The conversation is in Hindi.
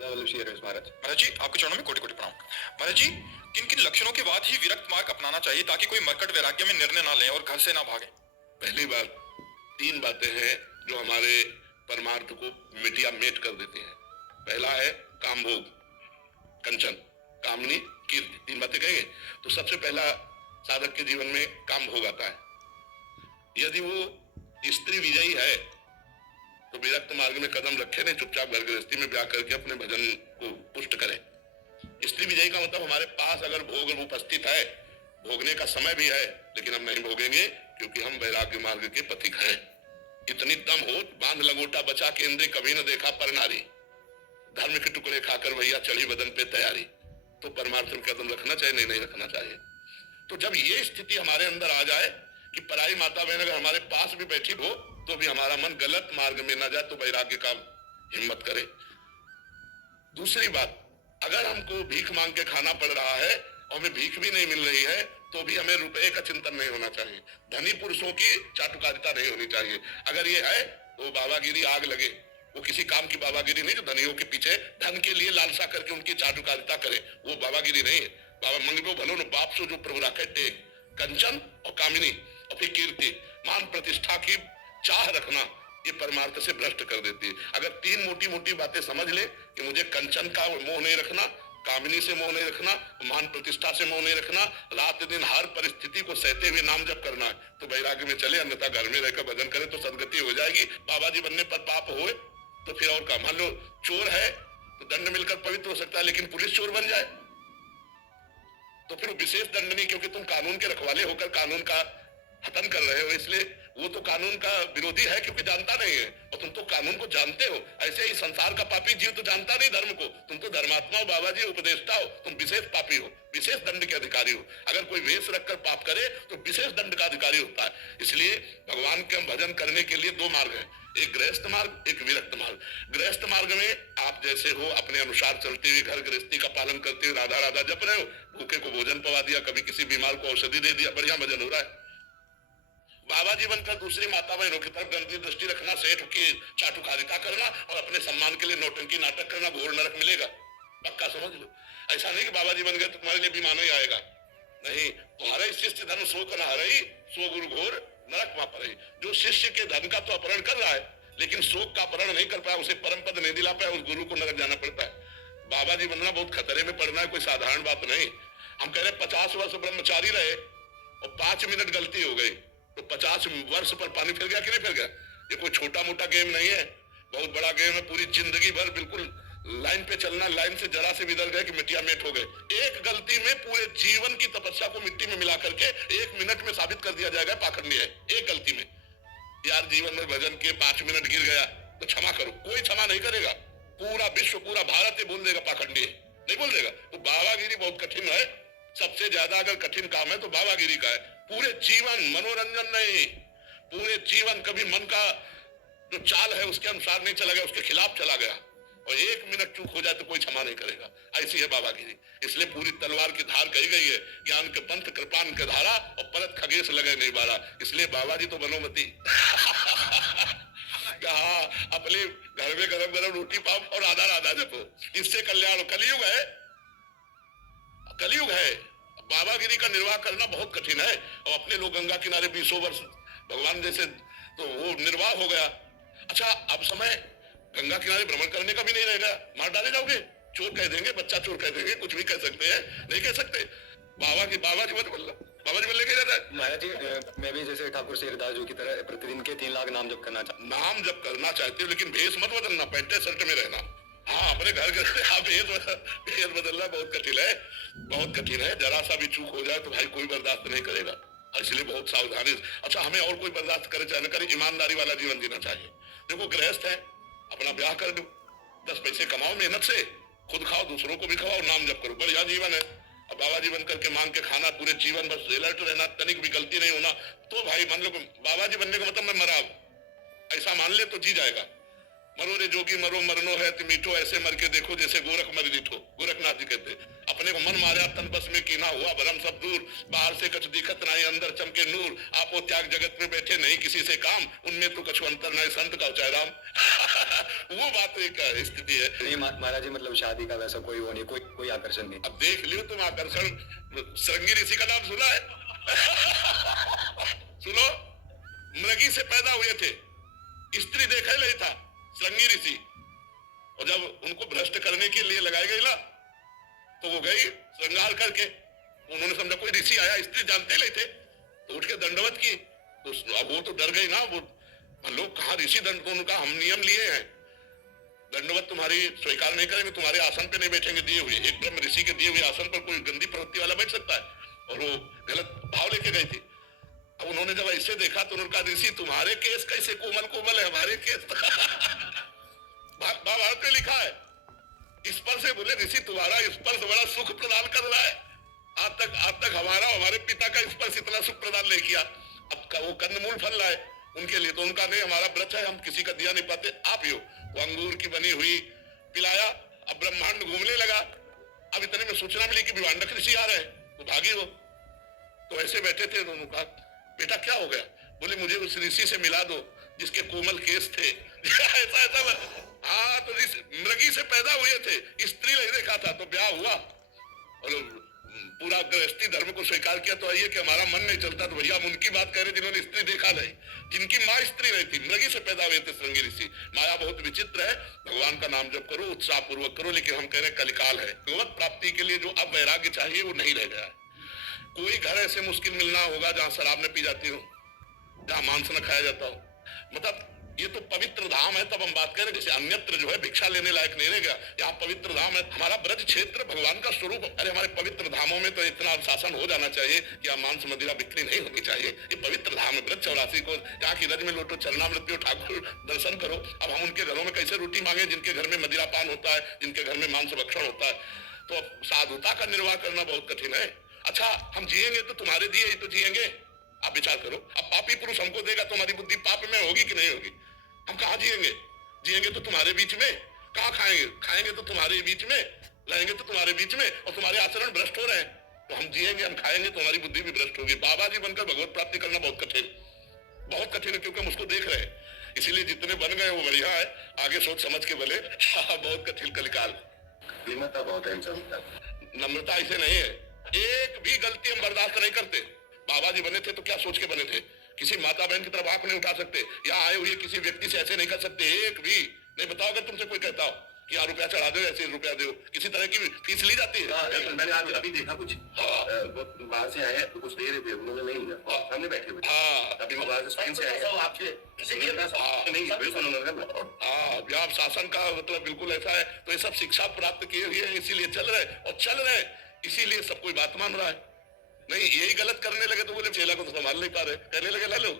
महाराज जी, आपके चरणों में कोटि कोटि प्रणाम। महाराज जी, किन किन लक्षणों के बाद ही विरक्त मार्ग अपनाना चाहिए ताकि कोई मरकट वैराग्य में निर्णय ना लें और घर से ना भागे? पहली बात, तीन बातें हैं जो हमारे परमार्थ को मिटिया मेट कर देती हैं। पहला है काम भोग, कंचन, कामनी, कीर्ति। तीन बातें कहेंगे तो सबसे पहला साधक के जीवन में काम भोग आता है। यदि वो स्त्री विजयी है तो विरक्त मार्ग में कदम रखे नहीं, चुपचाप घर गृहस्थी में ब्याह करके अपने भजन को पुष्ट करे। स्त्री विजयी का मतलब हमारे पास अगर भोग उपस्थित है, भोगने का समय भी है, लेकिन हम नहीं भोगेंगे क्योंकि हम वैराग्य मार्ग के पथिक हैं। इतनी दम हो, बांध लगोटा बचा के इंद्र कभी न देखा पर नारी, धर्म के टुकड़े खाकर भैया चढ़ी बदन पे तैयारी। तो परमार्थ में कदम रखना चाहिए, नहीं रखना चाहिए। तो जब ये स्थिति हमारे अंदर आ जाए कि पराई माता बहन अगर हमारे पास भी बैठी हो तो भी हमारा मन गलत मार्ग में ना जाए, तो वैराग्य का हिम्मत करे। दूसरी बात, अगर हमको भीख मांग के खाना पड़ रहा है और हमें भीख भी नहीं मिल रही है तो भी हमें रुपए का चिंतन नहीं होना चाहिए। धनी पुरुषों की चाटुकारिता नहीं होनी चाहिए। अगर ये है तो बाबागिरी आग लगे, वो किसी काम की बाबागिरी नहीं जो धनियों के पीछे धन के लिए लालसा करके उनकी चाटुकारिता करे, वो बाबागिरी नहीं है। बाबा मंगलो भलो न बाप सो जो प्रभु राखे टेक, कंचन और कामिनी और फिर कीर्ति, मान प्रतिष्ठा की चाह रखना, ये परमार्थ से भ्रष्ट कर देती है। अगर तीन मोटी मोटी बातें समझ ले कि मुझे कंचन का मोह नहीं रखना, कामिनी से मोह नहीं रखना, मान प्रतिष्ठा से मोह नहीं रखना, रात दिन हर परिस्थिति को सहते हुए नाम जप करना है, तो वैराग्य में चले। अन्यथा घर में रहकर भजन करे तो सदगति हो जाएगी। बाबा जी बनने पर पाप होए तो फिर और क्या। मान लो चोर है तो दंड मिलकर पवित्र हो सकता है, लेकिन पुलिस चोर बन जाए तो फिर विशेष दंड नहीं, क्योंकि तुम कानून के रखवाले होकर कानून का हतन कर रहे हो। इसलिए वो तो कानून का विरोधी है क्योंकि जानता नहीं है, और तुम तो कानून को जानते हो। ऐसे ही संसार का पापी जीव तो जानता नहीं धर्म को। तुम तो धर्मात्मा हो, बाबा जी उपदेष्टा हो, तुम विशेष पापी हो, विशेष दंड के अधिकारी हो। अगर कोई वेश रखकर पाप करे तो विशेष दंड का अधिकारी होता है। इसलिए भगवान के भजन करने के लिए दो मार्ग है, एक गृहस्थ मार्ग, एक विरक्त मार्ग। गृहस्थ मार्ग में आप जैसे हो अपने अनुसार चलते हुए घर गृहस्थी का पालन करते हुए राधा राधा जप रहे हो, भूखे को भोजन पवा दिया, कभी किसी बीमार को औषधि दे दिया, बढ़िया भजन हो रहा है। बाबा जी बनकर दूसरी माता बहनों की तरफ गंदी दृष्टि रखना, सेठ की चाटुकारिता करना और अपने सम्मान के लिए नौटंकी नाटक करना, घोर नरक मिलेगा, पक्का समझ लो। ऐसा नहीं कि बाबा जी बन गए तो तुम्हारे लिए भी मानो ही आएगा, नहीं। तुम्हारे शिष्य धन सो कर हरई, सो गुरु घोर नरक वहां पर। जो शिष्य के धन का तो अपहरण कर रहा है लेकिन शोक का अपहरण नहीं कर पाया, उसे परम पद नहीं दिला पाया, उस गुरु को नरक जाना पड़ता है। बाबा जी बनना बहुत खतरे में पड़ना है, कोई साधारण बात नहीं। हम कह रहे 50 वर्ष ब्रह्मचारी रहे और 5 मिनट गलती हो गई तो 50 वर्ष पर पानी फिर गया कि नहीं फिर गया? ये कोई छोटा मोटा गेम नहीं है, बहुत बड़ा गेम है। पूरी जिंदगी भर बिल्कुल लाइन पे चलना, लाइन से जरा से बिदल गए कि मिट्टिया मेट हो गए। एक गलती में पूरे जीवन की तपस्या को मिट्टी में मिला करके 1 मिनट में साबित कर दिया जाएगा पाखंडी है, एक गलती में। यार जीवन में भजन के 5 मिनट गिर गया तो क्षमा करो, कोई क्षमा नहीं करेगा। पूरा विश्व, पूरा भारत ये बोल देगा पाखंडी है, नहीं बोल देगा। तो बाबागिरी बहुत कठिन है, सबसे ज्यादा अगर कठिन काम है तो बाबागिरी का है। पूरे जीवन मनोरंजन नहीं, पूरे जीवन कभी मन का जो चाल है उसके अनुसार नहीं चला गया, उसके खिलाफ चला गया, और 1 मिनट चूक हो जाए तो कोई क्षमा नहीं करेगा। ऐसी है बाबागिरी। इसलिए पूरी तलवार की धार कही गई है, ज्ञान के पंथ कृपान के धारा और परत खगेश लगे नहीं बारा। इसलिए बाबा जी तो बनोमती हाँ, अपने घर में गरम गरम रोटी पाओ और राधा राधा जपो, इससे कल्याण। कलयुग है, कलयुग है। बाबागिरी का निर्वाह करना बहुत कठिन है, और अपने लोग गंगा किनारे 20 वर्ष भगवान जैसे, तो वो निर्वाह हो गया। अच्छा, अब समय गंगा किनारे भ्रमण करने का भी नहीं रहेगा, मार डाले जाओगे, चोर कह देंगे, बच्चा चोर कह देंगे, कुछ भी कह सकते हैं, नहीं कह सकते। बाबा जी बाबा जी बोल लेके जाता है। महाराज जी, मैं भी जैसे ठाकुर शेरदास जी की तरह प्रतिदिन के 3 लाख नाम जप करना नाम जप करना चाहते हो, लेकिन भेष मत बदलना, पैंटे शर्ट में रहना। हाँ, अपने घर के आप भेष बदलना बहुत कठिन है, बहुत कठिन है। जरा सा भी चूक हो जाए तो भाई कोई बर्दाश्त नहीं करेगा, इसलिए बहुत सावधानी। अच्छा, हमें और कोई बर्दाश्त करे चाहे न करे, ईमानदारी वाला जीवन जीना चाहिए। देखो गृहस्थ है, अपना ब्याह कर दो, 10 पैसे कमाओ मेहनत से, खुद खाओ, दूसरों को भी खवाओ, नाम जप करो, बढ़िया जीवन है। अब बाबा जी बन करके मांग के खाना, पूरे जीवन बस अलर्ट रहना, तनिक भी गलती नहीं होना, तो भाई मान लो बाबा जी बनने का मतलब मैं मरा, ऐसा मान ले तो जी जाएगा। मरो रे जोगी मरो मरनो है तो मीठो, ऐसे मर के देखो जैसे गोरख मर दिठो, गोरखनाथ जी कहते। अपने को मन मारा तन बस में कीना, हुआ भरम सब दूर, बाहर से कछ दिखत नहीं अंदर चमके नूर, आपो त्याग जगत में बैठे नहीं किसी से काम, उनमें तो कछु अंतर नहीं संत का उचाय राम वो बात एक स्थिति है। नहीं महाराज जी, मतलब शादी का वैसा कोई वो नहीं, कोई आकर्षण नहीं। अब देख लियो तुम आकर्षण, श्रृंगी ऋषि का नाम सुना है? सुनो, मृगी से पैदा हुए थे, स्त्री देखा ही नहीं था श्रृंगी ऋषि, और जब उनको भ्रष्ट करने के लिए लगाई गई ना, तो वो गई श्रृंगार करके, उन्होंने समझा कोई ऋषि आया, स्त्री जानते नहीं थे, तो उठ के दंडवत की। तो अब वो तो डर गई ना, वो लोग कहाँ ऋषि दंड, तो उनका हम नियम लिए हैं, दंडवत तुम्हारी स्वीकार नहीं करेंगे, तुम्हारे आसन पे नहीं बैठेंगे दिए हुए। एक ब्रह्म ऋषि के दिए हुए आसन पर कोई गंदी प्रवृत्ति वाला बैठ सकता है? और वो गलत भाव लेके गई थी। अब उन्होंने जब ऐसे देखा तो उन्होंने कहा ऋषि तुम्हारे केस कैसे कोमल कोमल है, हमारे केस महाभारत में लिखा है, स्पर्श से बोले ऋषि तुम्हारा स्पर्श बड़ा सुख प्रदान कर रहा है, आज तक हमारे पिता का स्पर्श इतना सुख प्रदान नहीं किया। अब का वो कंदमूल फल रहा है उनके लिए, तो उनका नहीं, हमारा व्रत है, हम किसी का दिया नहीं पाते, आप ही हो। वो अंगूर की बनी हुई पिलाया, अब ब्रह्मांड घूमने लगा। अब इतने में सूचना मिली कि विवांडक ऋषि आ रहे हैं, तो भागी वो। तो ऐसे बैठे थे, उन्होंने कहा बेटा क्या हो गया? बोले मुझे उस ऋषि से मिला दो जिसके कोमल केस थे। ऐसा हाँ, तो मृगी से पैदा हुए थे, स्त्री नहीं देखा था, तो ब्याह हुआ और पूरा गृहस्थी धर्म को स्वीकार किया। तो आइए कि हमारा मन नहीं चलता, तो भैया हम उनकी बात कह रहे जिन्होंने स्त्री देखा नहीं, जिनकी माँ स्त्री नहीं थी, मृगी से पैदा हुए थे श्रृंगी ऋषि। माया बहुत विचित्र है, भगवान का नाम जप करो, उत्साह पूर्वक करो, लेकिन हम कह रहे कलिकाल है, भगवत प्राप्ति के लिए जो अब वैराग्य चाहिए वो नहीं रह गया है। कोई घर ऐसे मुश्किल मिलना होगा जहाँ शराब न पी जाती हो, जहाँ मांस न खाया जाता हो, मतलब ये तो पवित्र धाम है। तब हम बात करें जैसे अन्यत्र जो है भिक्षा लेने लायक नहीं रह गया, यहाँ पवित्र धाम है, हमारा ब्रज क्षेत्र भगवान का स्वरूप। अरे हमारे पवित्र धामों में तो इतना अनुशासन हो जाना चाहिए कि यहाँ मांस मदिरा बिक्री नहीं होनी चाहिए। ये पवित्र धाम है ब्रज 84 को, यहाँ की रज में लोटो चरणामृत्यु ठाकुर दर्शन करो। अब हम उनके घरों में कैसे रोटी मांगे जिनके घर में मदिरा पान होता है, जिनके घर में मांस भक्षण होता है? तो अब साधुता का निर्वाह करना बहुत कठिन है। अच्छा हम जिएंगे तो तुम्हारे दिए ही तो जिएंगे, आप विचार करो। अब पापी पुरुष हमको देगा तो हमारी बुद्धि पाप में होगी कि नहीं होगी? हम कहाँ जिएंगे? जिएंगे तो तुम्हारे बीच में, कहाँ खाएंगे? खाएंगे तो तुम्हारे बीच में, रहेंगे तो तुम्हारे बीच में, और तुम्हारे आचरण भ्रष्ट हो रहे हैं। तो हम जिएंगे, हम खाएंगे तो हमारी बुद्धि भी भ्रष्ट होगी। बाबा जी बनकर भगवत प्राप्ति करना बहुत कठिन है, क्योंकि हम उसको देख रहे हैं। इसीलिए जितने बन गए वो बढ़िया है, आगे सोच समझ के बोले। बहुत कठिन कलिकाल, विमता बहुत है, नम्रता ऐसे नहीं है। एक भी गलती हम बर्दाश्त नहीं करते। बाबा जी बने थे तो क्या सोच के बने थे? किसी माता बहन की तरफ आंख नहीं उठा सकते, या आए हुए किसी व्यक्ति से ऐसे नहीं कर सकते, एक भी नहीं। बताओ अगर तुमसे कोई कहता हो कि यहाँ रुपया चढ़ा दो, ऐसे रुपया दो, किसी तरह की फीस ली जाती है? मैंने आज अभी देखा कुछ बाहर से आए तो कुछ दे रहे थे, उन्होंने नहीं लिया, सामने बैठे हुए। हाँ, अभी वो बाहर से से आए आपसे नहीं, बिल्कुल हाँ, आप शासन का मतलब बिल्कुल ऐसा है। तो ये सब शिक्षा प्राप्त किए हुए हैं, इसीलिए चल रहे, इसीलिए सब कोई बात मान रहा है। नहीं यही गलत करने लगे तो बोले चेला को तो संभाल नहीं पा रहे, कहने लगे ला लो